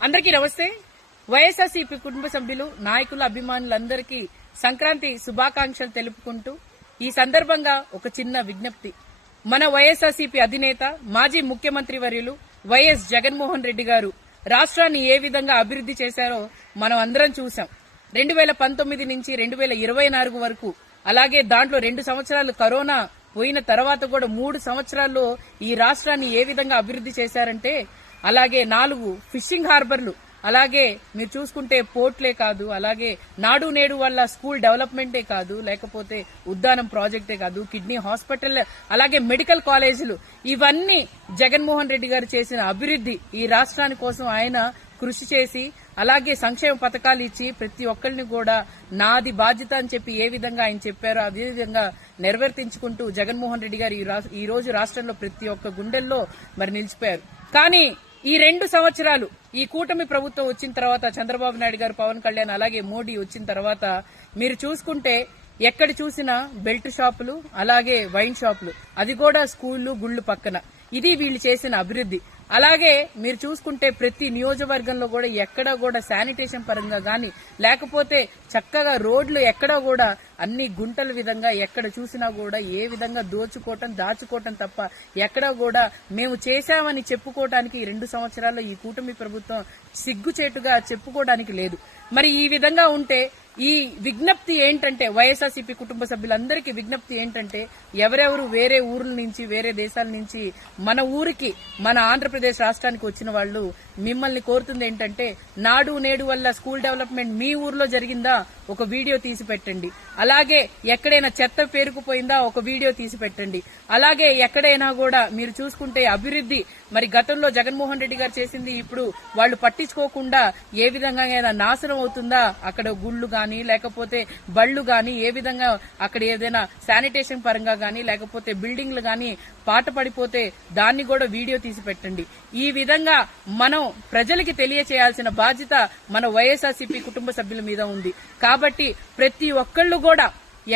అందరికీ నమస్తే. వైఎస్ఆర్సీపీ కుటుంబ సభ్యులు నాయకుల అభిమానులందరికీ సంక్రాంతి శుభాకాంక్షలు తెలుపుకుంటూ ఈ సందర్భంగా ఒక చిన్న విజ్ఞప్తి. మన వైఎస్ఆర్సీపీ అధినేత మాజీ ముఖ్యమంత్రి వర్యులు వైఎస్ జగన్మోహన్ రెడ్డి గారు రాష్ట్రాన్ని ఏ విధంగా అభివృద్ధి చేశారో మనం అందరం చూసాం రెండు వేల పంతొమ్మిది నుంచి రెండు వేల ఇరవై నాలుగు వరకు అలాగే దాంట్లో రెండు సంవత్సరాలు కరోనా పోయిన తర్వాత కూడా మూడు సంవత్సరాల్లో ఈ రాష్ట్రాన్ని ఏ విధంగా అభివృద్ధి చేశారంటే అలాగే నాలుగు ఫిషింగ్ హార్బర్లు. అలాగే మీరు చూసుకుంటే పోర్ట్లే కాదు అలాగే నాడు నేడు వల్ల స్కూల్ డెవలప్మెంటే కాదు లేకపోతే ఉద్దానం ప్రాజెక్టే కాదు కిడ్నీ హాస్పిటల్ అలాగే మెడికల్ కాలేజీలు. ఇవన్నీ జగన్మోహన్ రెడ్డి గారు చేసిన అభివృద్ధి ఈ రాష్ట్రాని కోసం ఆయన కృషి చేసి అలాగే సంక్షేమ పథకాలు ఇచ్చి ప్రతి ఒక్కరిని కూడా నాది బాధ్యత అని చెప్పి ఏ విధంగా ఆయన చెప్పారో అదే విధంగా నెరవేర్తించుకుంటూ జగన్మోహన్ రెడ్డి గారు ఈ ఈ రోజు రాష్ట్రంలో ప్రతి ఒక్క గుండెల్లో మరి నిలిచిపోయారు. కానీ ఈ రెండు సంవత్సరాలు ఈ కూటమి ప్రభుత్వం వచ్చిన తర్వాత చంద్రబాబు నాయుడు గారు పవన్ కళ్యాణ్ అలాగే మోడీ వచ్చిన తర్వాత మీరు చూసుకుంటే ఎక్కడ చూసినా బెల్ట్ షాపులు అలాగే వైన్ షాపులు. అది కూడా స్కూళ్ళు గుళ్ళు పక్కన. ఇది వీళ్ళు చేసిన అభివృద్ధి. అలాగే మీరు చూసుకుంటే ప్రతి నియోజకవర్గంలో కూడా ఎక్కడ కూడా శానిటేషన్ పరంగా కానీ లేకపోతే చక్కగా రోడ్లు ఎక్కడ కూడా అన్ని గుంటల విధంగా ఎక్కడ చూసినా కూడా ఏ విధంగా దోచుకోవటం దాచుకోవటం తప్ప ఎక్కడ కూడా మేము చేశామని చెప్పుకోవటానికి రెండు సంవత్సరాల్లో ఈ కూటమి ప్రభుత్వం సిగ్గుచేటుగా చెప్పుకోవడానికి లేదు. మరి ఈ విధంగా ఉంటే ఈ విజ్ఞప్తి ఏంటంటే వైఎస్ఆర్సీపీ కుటుంబ సభ్యులందరికీ విజ్ఞప్తి ఏంటంటే ఎవరెవరు వేరే ఊర్ల నుంచి వేరే దేశాల నుంచి మన ఊరికి మన ఆంధ్రప్రదేశ్ రాష్ట్రానికి వచ్చిన వాళ్ళు మిమ్మల్ని కోరుతుంది ఏంటంటే నాడు నేడు వల్ల స్కూల్ డెవలప్మెంట్ మీ ఊర్లో జరిగిందా? ఒక వీడియో తీసి పెట్టండి అలాగే ఎక్కడైనా చెత్త పేరుకుపోయిందా ఒక వీడియో తీసి పెట్టండి అలాగే ఎక్కడైనా కూడా మీరు చూసుకుంటే అభివృద్ధి మరి గతంలో జగన్మోహన్ రెడ్డి గారు చేసింది ఇప్పుడు వాళ్ళు పట్టించుకోకుండా ఏ విధంగా అయినా నాశనం అవుతుందా? అక్కడ గుళ్ళు గాని లేకపోతే బళ్ళు గాని ఏ విధంగా అక్కడ ఏదైనా శానిటేషన్ పరంగా గాని లేకపోతే బిల్డింగ్లు గాని పాట పడిపోతే దాన్ని కూడా వీడియో తీసి పెట్టండి ఈ విధంగా మనం ప్రజలకి తెలియచేయాల్సిన బాధ్యత మన వైఎస్ఆర్సీపీ కుటుంబ సభ్యుల మీద ఉంది. కాబట్టి కాబట్టి ప్రతి ఒక్కళ్ళు కూడా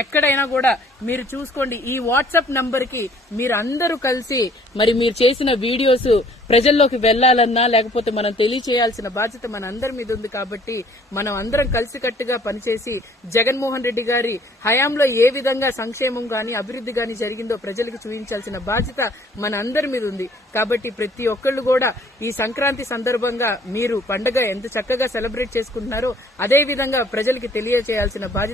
ఎక్కడైనా కూడా మీరు చూసుకోండి. ఈ వాట్సాప్ నంబర్కి మీరు అందరూ కలిసి మరి మీరు చేసిన వీడియోస్ ప్రజల్లోకి వెళ్ళాలన్నా లేకపోతే మనం తెలియచేయాల్సిన బాధ్యత మన అందరి మీద ఉంది కాబట్టి మనం అందరం కలిసికట్టుగా పనిచేసి జగన్మోహన్ రెడ్డి గారి హయాంలో ఏ విధంగా సంక్షేమం గాని అభివృద్ధి గాని జరిగిందో ప్రజలకు చూపించాల్సిన బాధ్యత మన అందరి మీద ఉంది. కాబట్టి ప్రతి ఒక్కళ్ళు కూడా ఈ సంక్రాంతి సందర్భంగా మీరు పండగ ఎంత చక్కగా సెలబ్రేట్ చేసుకుంటున్నారో అదే విధంగా ప్రజలకి తెలియచేయాల్సిన బాధ్యత